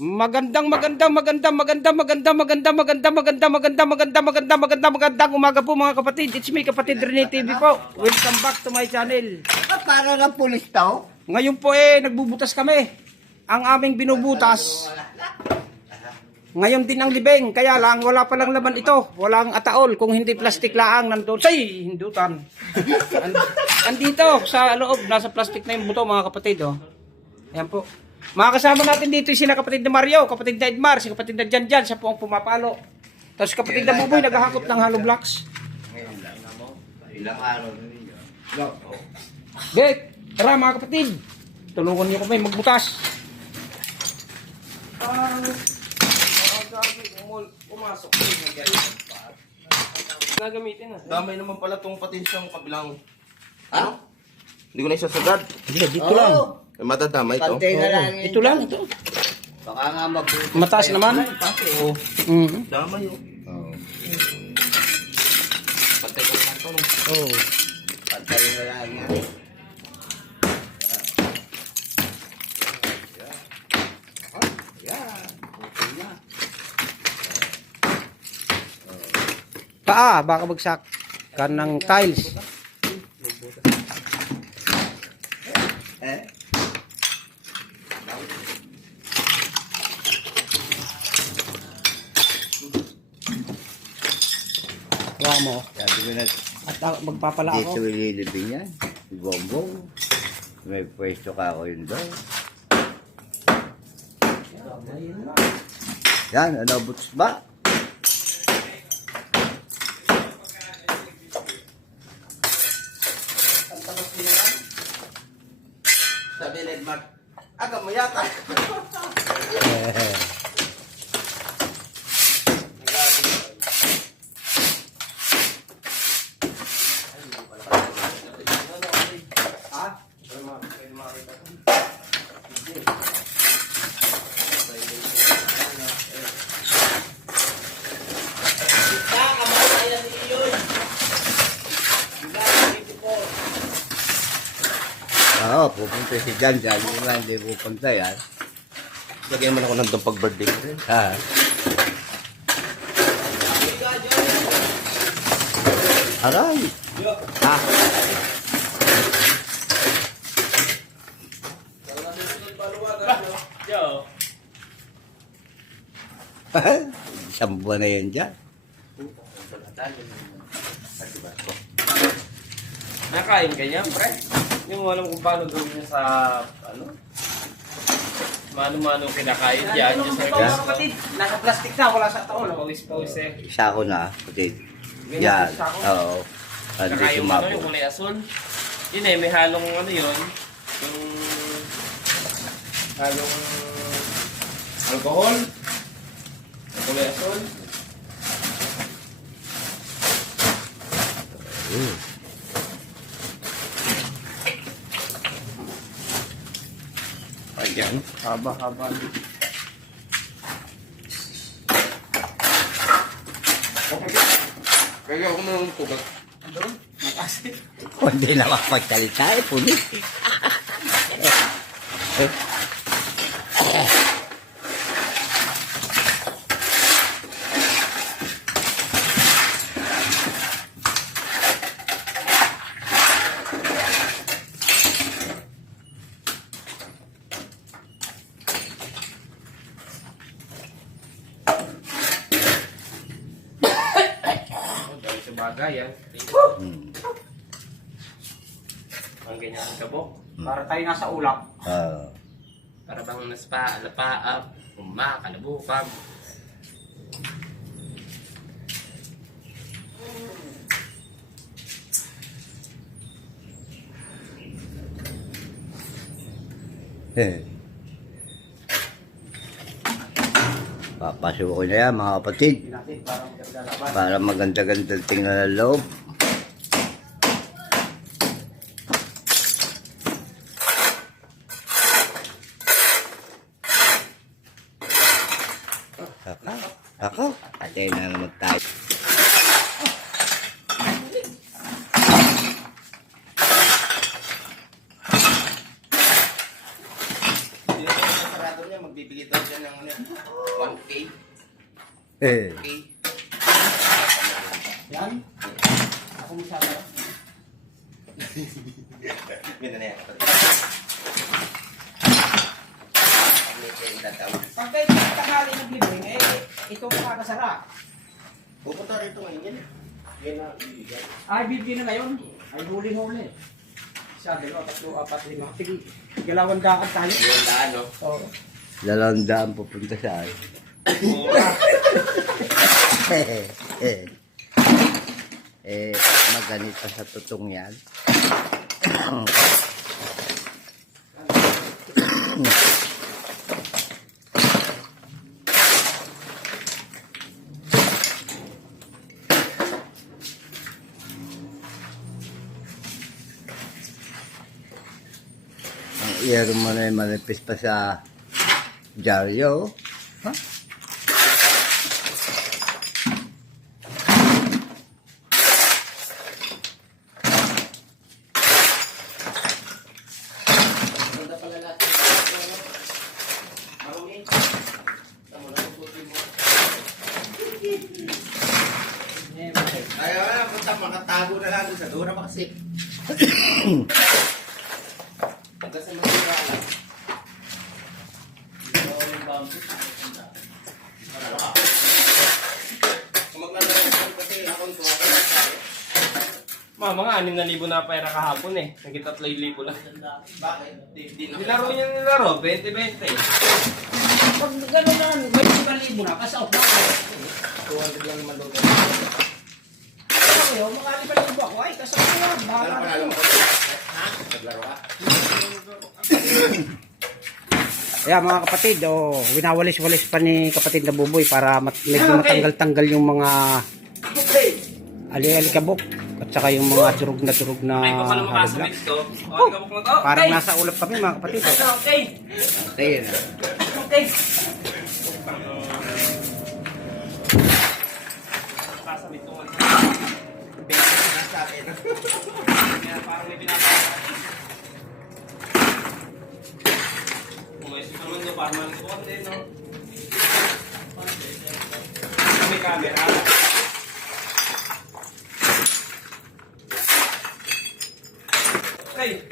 Magandang magandang magandang magandang magandang magandang magandang magandang magandang magandang magandang magandang magandang umaga po mga kapatid. It's me kapatid Rene TV po. Welcome back to my channel. Ah, para ng pulis daw? Ngayon po eh nagbubutas kami. Ang aming binubutas. Ngayon din ang libeng, kaya lang wala pa lang laman ito. Walang ataol kung hindi plastic laang nandun. Say, hindutan. And, andito sa loob, nasa plastic na yung buto mga kapatid. Oh. Ayan po. Mga kasama natin dito sina kapatid na Mario, kapatid na Edmar, si kapatid na Janjan, siya po ang pumapalo. Tapos kapatid na Buboy, naghahakot ng hollow blocks. Ilang araw na ninyo. Get, tara mga kapatid. Tulungan niyo kami magbutas. Parang pumasok gagamitin na. Damay naman pala tong pati siyang kabilang. Ano? Hindi ko na isasagad. Hindi, dito lang. Eh, matadamay to. Pantay na lang. Ito lang, ito. Baka nga mabuti. Mataas naman. Oo. Mhm. Damay oh. Oo. Pantay ko lang to. no? Oh. Pantay na lang. Paa, baka bagsak. Kan ng tiles. Hawa mo. Sabi ko na, At ah, magpapala dito ako. ililibing yan. Si Bongbong. May pwesto ka ako yun daw. Yan, ano buts ba? Sabi ni Edmar, aga mo yata. Oo, pupunta si Jan Jan. Yung nga hindi pupunta yan. Lagyan mo na ako ng dampag birthday ko rin. Ha? Aray! Ha? Isang buwan na yan dyan. Nakain ka niya, pre? Yung alam kung paano gawin niya sa, ano? Mano-mano kinakain yan. Yung sa Ito mga kapatid, nasa plastic na, wala sa taon. Pawis-pawis eh. Isa ko na, kapatid. Yan. Oo. Hindi Saka yung ano, yung kulay asul. Yun eh, may halong ano yun. Yung halong alcohol. Kulay asul. Mm. Ayan, haba-haba. Kaya ako na ng tubig. Kung hindi na makapagsalita, eh, punit. Bagayan. Eh. Hmm. Ang ganyan ang kabok. Hmm. Para tayo nasa ulap. Ah. Para bang naspa, lapaap, ah, umak, alabukam. Eh. Papasukin na yan mga kapatid para maganda-ganda tingnan ang loob. Ako, ako, atay na naman tayo. Hindi na sarado niya. magbibigay daw dyan ng ano, 1K. Eh. 1K. Yan. Ako mo sabi. Ganda na yan. Pag kayo tanghali naglibing, eh, ito ang makakasara. Pupunta rito ngayon yan. Yan na ibigay. Ay, bibigyan na ngayon. Ay, huli-huli. Isa, dalawa, tatlo, apat, lima. Sige, galawang daan tayo. Yung daan, no? Oo. Dalawang daan pupunta sa akin. eh, eh, maganito sa tutong yan. Ang iyaro mo na yung manipis pa sa dyaryo. Ha? Ayaw na, punta makatago na lang sa dura pa kasi. Pagka sa masira lang. Kung maglalaro ko kasi ako yung tumakot tayo. Ma, mga 6,000 na pera kahapon eh. Naging 3,000 lang. Bakit? Di, na. Nilaro niya nilaro, 20-20. Pag gano'n na, may ibang libo na, kasi out na ako. 200 lang naman doon. Ano kayo, mga ibang libo ako, ay, kasi ako yan, baka na mo? Ha? Naglaro ka? Ayan mga kapatid, oh, winawalis-walis pa ni kapatid na buboy para mat medyo matanggal-tanggal yung mga ali-alikabok at saka yung mga turog na turog na hollow makasabit block. to. Parang Okay. nasa ulap kami mga kapatid. Oh. Okay. Ayun. Okay. Kasabit ko nga. Basic na sa akin. Kaya parang may pinapasok. Kung may superman doon, parang malisukan din, no? May camera. Okay.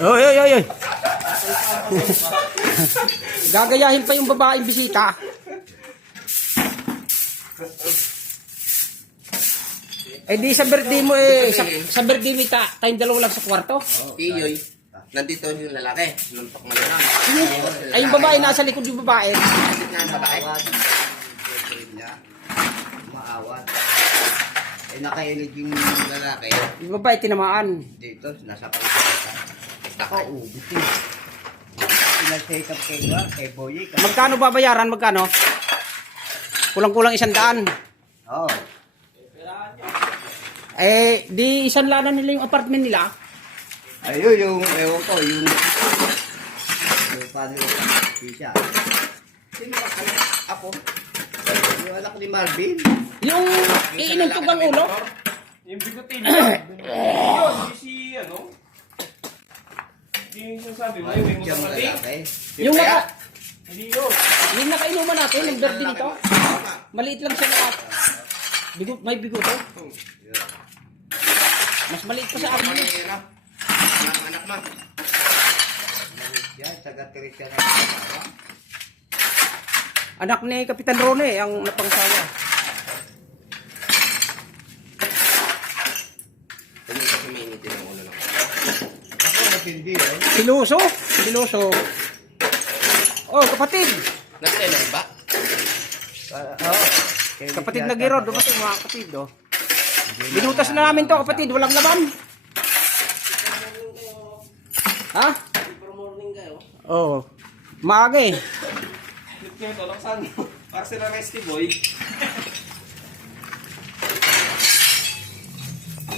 Oy, oy, oy, oy. Gagayahin pa yung babaeng bisita. Eh di sa birthday mo eh, sa, sa birthday mo ta, tayong dalawa lang sa kwarto. Iyoy. Nandito yung lalaki. Nuntok mo lang. Ay yung babae nasa likod yung babae. Nandito nga ang babae. Maawat. Eh, nakailid yung lalaki. Yung babae tinamaan. Dito, nasa kalsada. Nakaubit eh. Pinag-take up kay ba? Kay Boye. Kasi, Magkano babayaran? Magkano? Kulang-kulang isang daan. oh, Eh, di isang lana nila yung apartment nila. ayun yung, ewan ko, yung, yung paano yung siya. Sino ba? Ano? Ako? Yung anak ni Marvin. Yung iinuntog ang ulo. Yung bigotin. Yun, di si ano? Yung sinasabi mo, yung may Siyang mutang lalaki. Yung naka, Hindi yun. yung nakainuman natin, yung birthday nito. Tama. Maliit lang siya na. Bigot, may bigoto. Mas maliit pa sa akin. Ang anak mo. Yan, taga-tirik siya. Anak ni Kapitan Rone, ang napangsawa. Hindi kasi mainitin ang ulo ng Matindi eh. Siluso, siluso. Oh, kapatid. Nagtailor ba? Ah, Oo. Kaya Kapatid na giro, dumating mga kapatid, oh. Binutas na namin to, kapatid, walang laman. Ha? Super morning kayo. Oo. Oh. Maaga eh. Look nyo ito, laksan. Para sila rescue boy.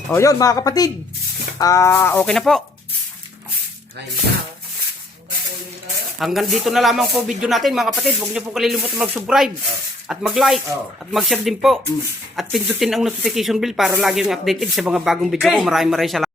Oh, yun mga kapatid. Ah, okay na po. Hanggang dito na lamang po video natin mga kapatid. Huwag niyo po kalilimutan mag-subscribe. at mag-like Oh. at mag-share din po at pindutin ang notification bell para lagi yung updated sa mga bagong video ko. Maraming maraming salamat.